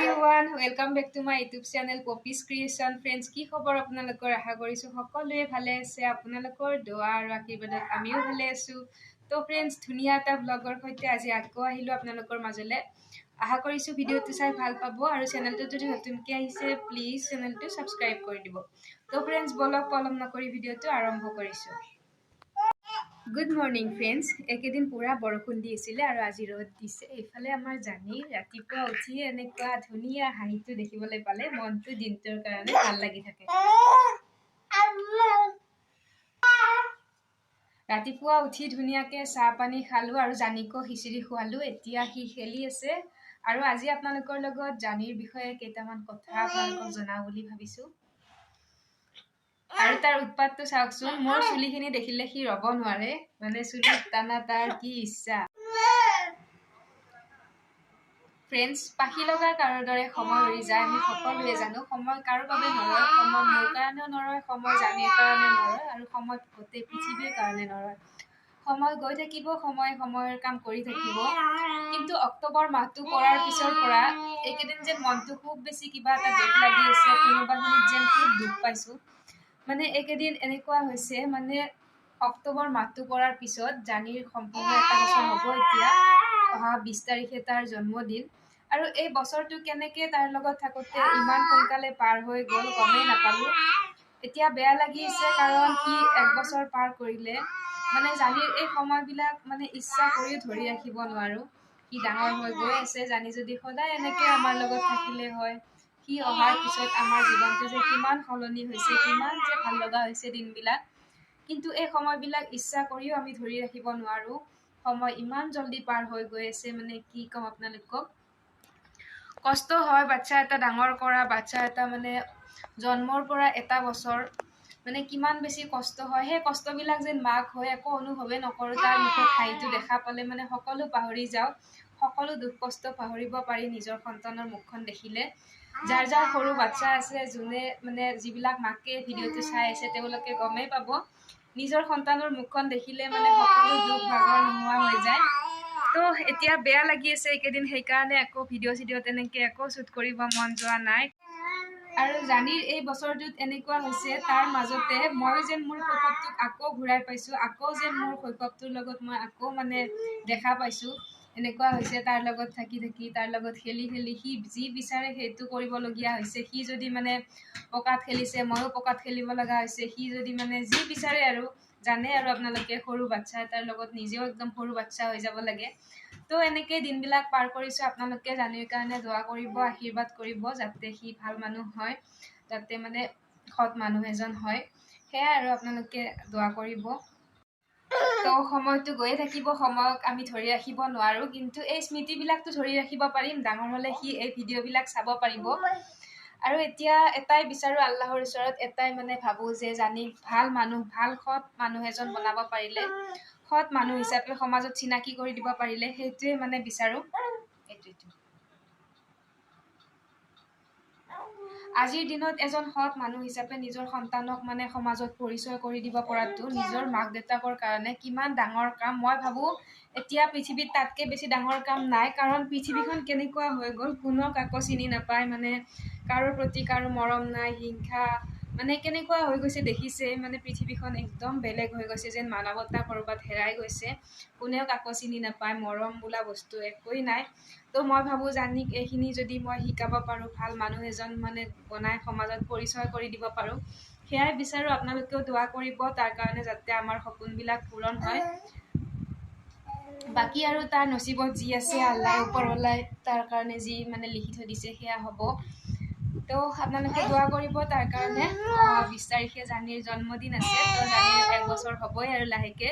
everyone, welcome back to my YouTube channel Poppy's Creation. Friends, কি খবৰ আপোনালোকৰ আশা কৰিছো সকলোৱে ভালে আছে আপোনালোকৰ দোৱা আৰু আশীৰ্বাদত আমিও ভালে আছো তো ফ্ৰেন্ডস ধুনিয়া এটা ব্লগৰ সৈতে আজি আকৌ আহিলো আপোনালোকৰ মাজলে আশা কৰিছো ভিডিওটো চাই ভাল পাব আৰু চেনেলটো যদি নতুনকৈ আহিছে প্লিজ চেনেলটো সাবস্ক্ৰাইব কৰি দিব তো ফ্ৰেন্ডস বলক পলম নকৰি ভিডিওটো আৰম্ভ কৰিছো Good morning friends একেদিন পুৰা বৰষুণ দি আছিল আৰু আজি ৰদ দিছে এফালে আমাৰ জানি ৰাতিপুৱা উঠি এনেকুৱা ধুনিয়া হাঁহিটো দেখিবলৈ পালে মনটো দিনটোৰ কাৰণে ভাল লাগি থাকে ৰাতিপুৱা উঠি ধুনিয়াকে চাহ পানী খালো আৰু জানিকো খিচিৰি খুৱালো এতিয়া হি খেলি আছে আৰু আজি আপোনালোকৰ লগত জানিৰ বিষয়ে কেইটামান কথা আপোনালোকক জনাও বুলি ভাবিছো আৰু তাৰ উৎপাতটো চাওকচোন মোৰ চুলিখিনি দেখিলে কি ৰব নোৱাৰে মানে চুলি টানা তাৰ কি ইচ্ছা ফ্ৰেন্ডস পাখি লগাৰ কাৰৰ দৰে সময় উৰি যায় আমি সকলোৱে জানো সময় কাৰো বাবে নৰয় সময় মোৰ কাৰণে নৰয় সময় জানিৰ কাৰণে নৰয় আৰু সময় গোটেই পৃথিৱীৰ কাৰণে নৰয় সময় গৈ থাকিব সময় সময়ৰ কাম কৰি থাকিব কিন্তু অক্টোবৰ মাহটো পৰাৰ পিছৰ পৰা একেদিন যেন মনটো খুব বেছি কিবা এটা দুখ লাগি আছে কোনোবাখিনিত যেন খুব দুখ পাইছো মানে একেদিন এনেকুৱা হৈছে মানে অক্টোবৰ মাহটো পৰাৰ পিছত জানিৰ সম্পূৰ্ণ এটা বছৰ হ'ব এতিয়া অহা 20 তাৰিখে তাৰ জন্মদিন আৰু এই বছৰটো কেনেকৈ তাৰ লগত থাকোতে ইমান সোনকালে পাৰ হৈ গ'ল গমেই নাপালো এতিয়া বেয়া লাগি আছে কাৰণ কি এক বছৰ পাৰ কৰিলে মানে জানিৰ এই সময়বিলাক মানে ইচ্ছা কৰিও ধৰি ৰাখিব নোৱাৰো কি ডাঙৰ হৈ গৈ আছে জানি যদি সদায় এনেকৈ আমাৰ লগত থাকিলে হয় কি অহাৰ পিছত আমাৰ জীৱনটো যে কিমান সলনি হৈছে কিমান যে ভাল লগা হৈছে দিনবিলাক কিন্তু এই সময়বিলাক ইচ্ছা কৰিও আমি ধৰি ৰাখিব নোৱাৰো সময় ইমান জলদি পাৰ হৈ গৈ আছে মানে কি কম আপোনালোকক কষ্ট হয় বাচ্চা এটা ডাঙৰ কৰা বাচ্চা এটা মানে জন্মৰ পৰা এটা বছৰ মানে কিমান বেছি কষ্ট হয় সেই কষ্টবিলাক যেন মাক হৈ একো অনুভৱে নকৰো তাৰ মুখত হাঁহিটো দেখা পালে মানে সকলো পাহৰি যাওঁ সকলো দুখ কষ্ট পাহৰিব পাৰি নিজৰ সন্তানৰ মুখখন দেখিলে যাৰ যাৰ সৰু বাচ্চা আছে যোনে মানে যিবিলাক মাকে ভিডিওটো চাই আছে তেওঁলোকে গমেই পাব নিজৰ সন্তানৰ মুখখন দেখিলে মানে সকলো দুখ ভাগৰ নোহোৱা হৈ যায় তো এতিয়া বেয়া লাগি আছে একেদিন সেইকাৰণে আকৌ ভিডিও তেনেকৈ আকৌ শ্বুট কৰিব মন যোৱা নাই আৰু জানিৰ এই বছৰটোত এনেকুৱা হৈছে তাৰ মাজতে মই যেন মোৰ শৈশৱটোক আকৌ ঘূৰাই পাইছো আকৌ যেন মোৰ শৈশৱটোৰ লগত মই আকৌ মানে দেখা পাইছো এনেকুৱা হৈছে তাৰ লগত থাকি তাৰ লগত খেলি সি যি বিচাৰে সেইটো কৰিবলগীয়া হৈছে সি যদি মানে পকাত খেলিছে ময়ো পকাত খেলিব লগা হৈছে সি যদি মানে যি বিচাৰে আৰু জানে আৰু আপোনালোকে সৰু বাচ্চা এটাৰ লগত নিজেও একদম সৰু বাচ্চা হৈ যাব লাগে তো এনেকৈ দিনবিলাক পাৰ কৰিছো আপোনালোকে জানিৰ কাৰণে দোৱা কৰিব আশীৰ্বাদ কৰিব যাতে সি ভাল মানুহ হয় যাতে মানে সৎ মানুহ এজন হয় সেয়াই আৰু আপোনালোকে দোৱা কৰিব তো সময়টো গৈয়ে থাকিব সময়ক আমি ধৰি ৰাখিব নোৱাৰো কিন্তু এই স্মৃতিবিলাকতো ধৰি ৰাখিব পাৰিম ডাঙৰ হলে সি এই ভিডিঅ'বিলাক চাব পাৰিব আৰু এতিয়া এটাই বিচাৰো আল্লাহৰ ওচৰত এটাই মানে ভাবো যে জানি ভাল মানুহ ভাল সৎ মানুহ এজন বনাব পাৰিলে সৎ মানুহ হিচাপে সমাজত চিনাকি কৰি দিব পাৰিলে সেইটোৱে মানে বিচাৰো আজিৰ দিনত এজন সৎ মানুহ হিচাপে নিজৰ সন্তানক মানে সমাজত পৰিচয় কৰি দিব পৰাটো নিজৰ মাক দেউতাকৰ কাৰণে কিমান ডাঙৰ কাম মই ভাবো এতিয়া পৃথিৱীত তাতকৈ বেছি ডাঙৰ কাম নাই কাৰণ পৃথিৱীখন কেনেকুৱা হৈ গ'ল কোনো কাকো চিনি নাপায় মানে কাৰো প্ৰতি কাৰো মৰম নাই হিংসা মানে কেনেকুৱা হৈ গৈছে দেখিছে মানে পৃথিৱীখন একদম বেলেগ হৈ গৈছে যেন মানৱতা ক'ৰবাত হেৰাই গৈছে কোনেও কাকো চিনি নাপায় মৰম বোলা বস্তু একোৱেই নাই তো মই ভাবো জানিক এইখিনি যদি মই শিকাব পাৰো ভাল মানুহ এজন মানে বনাই সমাজত পৰিচয় কৰি দিব পাৰো সেয়াই বিচাৰো আপোনালোকেও দোৱা কৰিব তাৰ কাৰণে যাতে আমাৰ সপোনবিলাক পূৰণ হয় বাকি আৰু তাৰ নসিবত যি আছে আল্লাহ ওপৰলাই তাৰ কাৰণে যি মানে লিখি থৈ দিছে সেয়া হ'ব তো আপোনালোকে দোৱা কৰিব তাৰ কাৰণে 20 তাৰিখে জানিৰ জন্মদিন আছে তো জানিৰ এক বছৰ হ'বই আৰু লাহেকে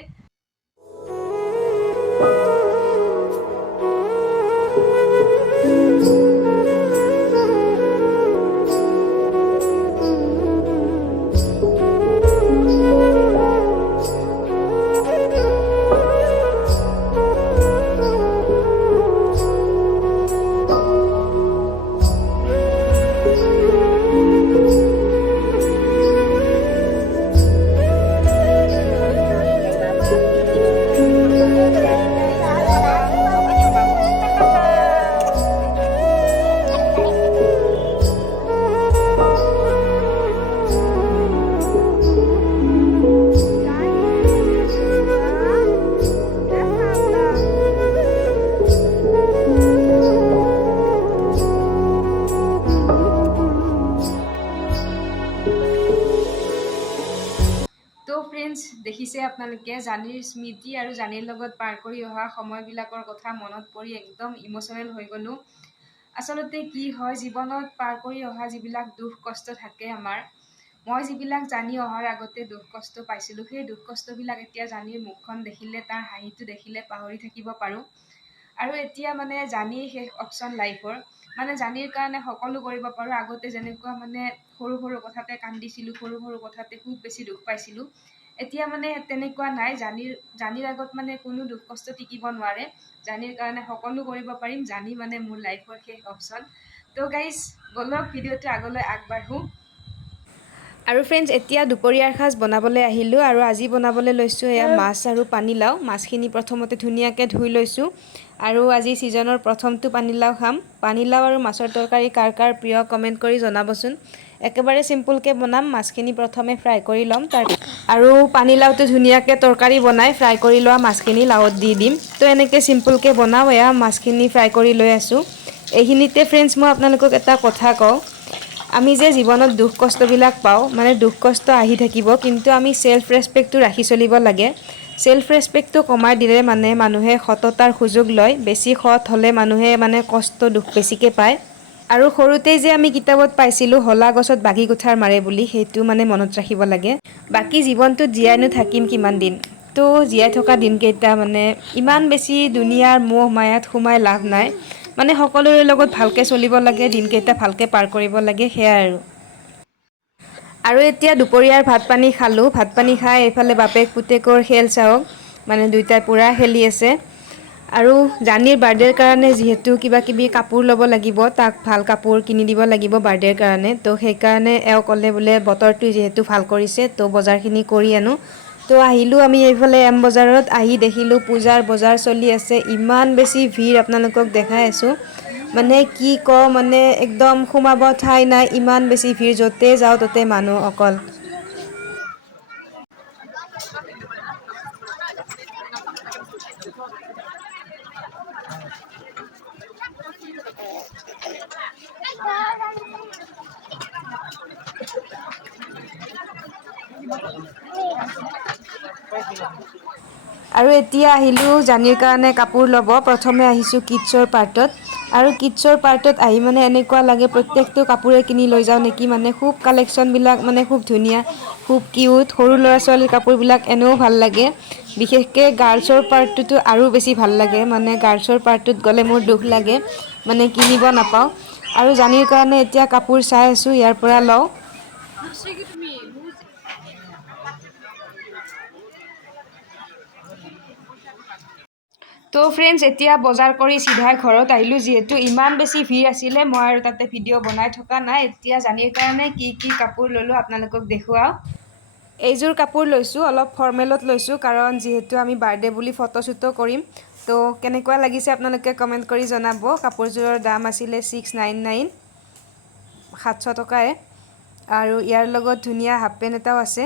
আপোনালোকে জানিৰ স্মৃতি আৰু জানিৰ লগত পাৰ কৰি অহা সময়বিলাকৰ কথা মনত পৰি একদম ইম'চনেল হৈ গ'লোঁ। আচলতে কি হয়, জীৱনত পাৰ কৰি অহা যিবিলাক দুখ কষ্ট থাকে আমাৰ, মই যিবিলাক জানি অহাৰ আগতে দুখ কষ্ট পাইছিলোঁ, সেই দুখ কষ্টবিলাক এতিয়া জানিৰ মুখখন দেখিলে, তাৰ হাঁহিটো দেখিলে পাহৰি থাকিব পাৰোঁ। আৰু এতিয়া মানে জানিৰ শেষ অপশ্যন লাইফৰ, মানে জানিৰ কাৰণে সকলো কৰিব পাৰোঁ। আগতে যেনেকুৱা মানে সৰু সৰু কথাতে কান্দিছিলোঁ, সৰু সৰু কথাতে খুব বেছি দুখ পাইছিলোঁ, এতিয়া মানে তেনেকুৱা নাই। জানিৰ আগত মানে কোনো দুখ কষ্ট টিকিব নোৱাৰে। জানিৰ কাৰণে সকলো কৰিব পাৰিম। জানি মানে মোৰ লাইফৰ শেষ অপশ্যন। তো গাইজ, বলক ভিডিঅ'টো আগলৈ আগবাঢ়োঁ। আৰু ফ্ৰেণ্ডছ, এতিয়া দুপৰীয়াৰ সাজ বনাবলৈ আহিলোঁ আৰু আজি বনাবলৈ লৈছোঁ এয়া মাছ আৰু পানীলাও। মাছখিনি প্ৰথমতে ধুনীয়াকৈ ধুই লৈছোঁ আৰু আজি ছিজনৰ প্ৰথমটো পানীলাও খাম। পানীলাও আৰু মাছৰ তৰকাৰী কাৰ কাৰ প্ৰিয় কমেণ্ট কৰি জনাবচোন। একেবাৰে চিম্পুলকৈ বনাম। মাছখিনি প্ৰথমে ফ্ৰাই কৰি ল'ম, আৰু পানীলাওটো ধুনীয়াকৈ তৰকাৰী বনাই ফ্ৰাই কৰি লোৱা মাছখিনি লাওত দি দিম। তো এনেকৈ চিম্পুলকৈ বনাওঁ। এয়া মাছখিনি ফ্ৰাই কৰি লৈ আছোঁ। এইখিনিতে ফ্ৰেণ্ডছ, মই আপোনালোকক এটা কথা কওঁ, আমি যে জীৱনত দুখ কষ্টবিলাক পাওঁ, মানে দুখ কষ্ট আহি থাকিব, কিন্তু আমি ছেল্ফ ৰেচপেক্টটো ৰাখি চলিব লাগে। ছেল্ফ ৰেচপেক্টটো কমাই দিলে মানে মানুহে সততাৰ সুযোগ লয়। বেছি সৎ হ'লে মানুহে মানে কষ্ট দুখ বেছিকৈ পায়। আৰু সৰুতেই যে আমি কিতাপত পাইছিলোঁ হলা গছত বাঘি কুঠাৰ মাৰে বুলি, সেইটো মানে মনত ৰাখিব লাগে। বাকী জীৱনটোত জীয়াইনো থাকিম কিমান দিন, তো জীয়াই থকা দিনকেইটা মানে ইমান বেছি দুনিয়াৰ মোহ মায়াত সোমাই লাভ নাই। মানে সকলোৰে লগত ভালকৈ চলিব লাগে, দিনকেইটা ভালকৈ পাৰ কৰিব লাগে, সেয়াই আৰু এতিয়া দুপৰীয়াৰ ভাত পানী খালোঁ। ভাত পানী খাই এইফালে বাপেক পুতেকৰ খেল চাওক, মানে দুয়োটাই পূৰা খেলি আছে। আৰু জানিৰ বাৰ্থডেৰ কাৰণে যিহেতু কিবা কিবি কাপোৰ ল'ব লাগিব, তাক ভাল কাপোৰ কিনি দিব লাগিব বাৰ্থডেৰ কাৰণে। তো সেইকাৰণে এওঁ ক'লে বোলে বতৰটো যিহেতু ভাল কৰিছে, তো বজাৰখিনি কৰি আনো। তো আহিলোঁ আমি এইফালে এম বজাৰত। আহি দেখিলোঁ পূজাৰ বজাৰ চলি আছে। ইমান বেছি ভিৰ, আপোনালোকক দেখাই আছোঁ। মানে কি কওঁ, মানে একদম সোমাব ঠাই নাই, ইমান বেছি ভিৰ। য'তে যাওঁ ত'তে মানুহ অকল। আৰু এতিয়া আহিলোঁ জানিৰ কাৰণে কাপোৰ ল'ব। প্ৰথমে আহিছোঁ কিডছৰ পাৰ্টত, আৰু কিডছৰ পাৰ্টত আহি মানে এনেকুৱা লাগে প্ৰত্যেকটো কাপোৰে কিনি লৈ যাওঁ নেকি। মানে খুব কালেকশ্যনবিলাক মানে খুব ধুনীয়া, খুব কিউট। সৰু ল'ৰা ছোৱালীৰ কাপোৰবিলাক এনেও ভাল লাগে। বিশেষকৈ গাৰ্লছৰ পাৰ্টটোতো আৰু বেছি ভাল লাগে। মানে গাৰ্লছৰ পাৰ্টটোত গ'লে মোৰ দুখ লাগে, মানে কিনিব নাপাওঁ। আৰু জানিৰ কাৰণে এতিয়া কাপোৰ চাই আছোঁ, ইয়াৰ পৰা লওঁ। তো ফ্ৰেণ্ডছ, এতিয়া বজাৰ কৰি চিধাই ঘৰত আহিলোঁ। যিহেতু ইমান বেছি ভিৰ আছিলে, মই আৰু তাতে ভিডিঅ' বনাই থকা নাই। এতিয়া জানিৰ কাৰণে কি কি কাপোৰ ল'লোঁ আপোনালোকক দেখুৱাওঁ। এইযোৰ কাপোৰ লৈছোঁ, অলপ ফৰ্মেলত লৈছোঁ, কাৰণ যিহেতু আমি বাৰ্থডে বুলি ফটোশ্বুটো কৰিম। তো কেনেকুৱা লাগিছে আপোনালোকে কমেণ্ট কৰি জনাব। কাপোৰযোৰৰ দাম আছিলে 699, 700 টকাই। আৰু ইয়াৰ লগত ধুনীয়া হাফ পেণ্ট এটাও আছে।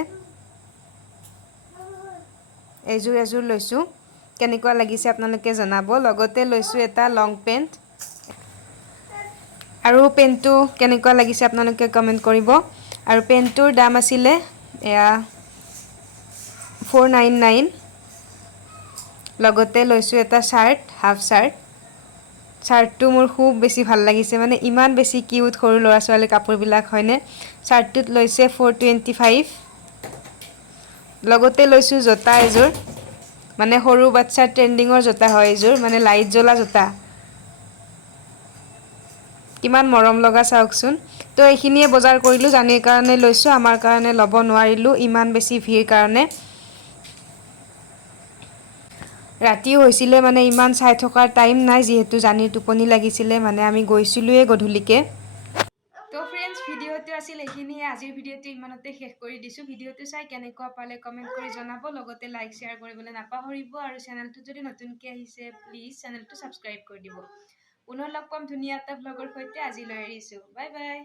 এযোৰ লৈছোঁ। কেনেকুৱা লাগিছে আপোনালোকে জনাব। লগতে লৈছোঁ এটা লং পেণ্ট, আৰু পেণ্টটো কেনেকুৱা লাগিছে আপোনালোকে কমেণ্ট কৰিব। আৰু পেণ্টটোৰ দাম আছিলে এয়া 499। লগতে লৈছোঁ এটা চাৰ্ট, হাফ চাৰ্ট। চাৰ্টটো মোৰ খুব বেছি ভাল লাগিছে, মানে ইমান বেছি কিউট সৰু ল'ৰা ছোৱালীৰ কাপোৰবিলাক, হয়নে। চাৰ্টটোত লৈছে 425। লগতে লৈছোঁ জোতা এযোৰ, মানে সৰু বাচ্ছাৰ ট্ৰেণ্ডিঙৰ জোতা হয় এইযোৰ, মানে লাইট জ্বলা জোতা। কিমান মৰম লগা চাওকচোন। তো এইখিনিয়ে বজাৰ কৰিলোঁ। জানিৰ কাৰণে লৈছোঁ, আমাৰ কাৰণে ল'ব নোৱাৰিলোঁ ইমান বেছি ভিৰ কাৰণে। ৰাতিও হৈছিলে, মানে ইমান চাই থকাৰ টাইম নাই, যিহেতু জানিৰ টোপনি লাগিছিলে। মানে আমি গৈছিলোঁৱে গধূলিকৈ। তো ফ্ৰেণ্ডছ, ভিডিঅ'টো আছিল এইখিনিয়ে। আজিৰ ভিডিঅ'টো ইমানতে শেষ কৰি দিছোঁ। ভিডিঅ'টো চাই কেনেকুৱা পালে কমেণ্ট কৰি জনাব। লগতে লাইক শ্বেয়াৰ কৰিবলৈ নাপাহৰিব। আৰু চেনেলটো যদি নতুনকৈ আহিছে, প্লিজ চেনেলটো ছাবস্ক্ৰাইব কৰি দিব। পুনৰ লগ পাম ধুনীয়া এটা ভ্লগৰ সৈতে। আজিলৈ এৰিছোঁ, বাই বাই।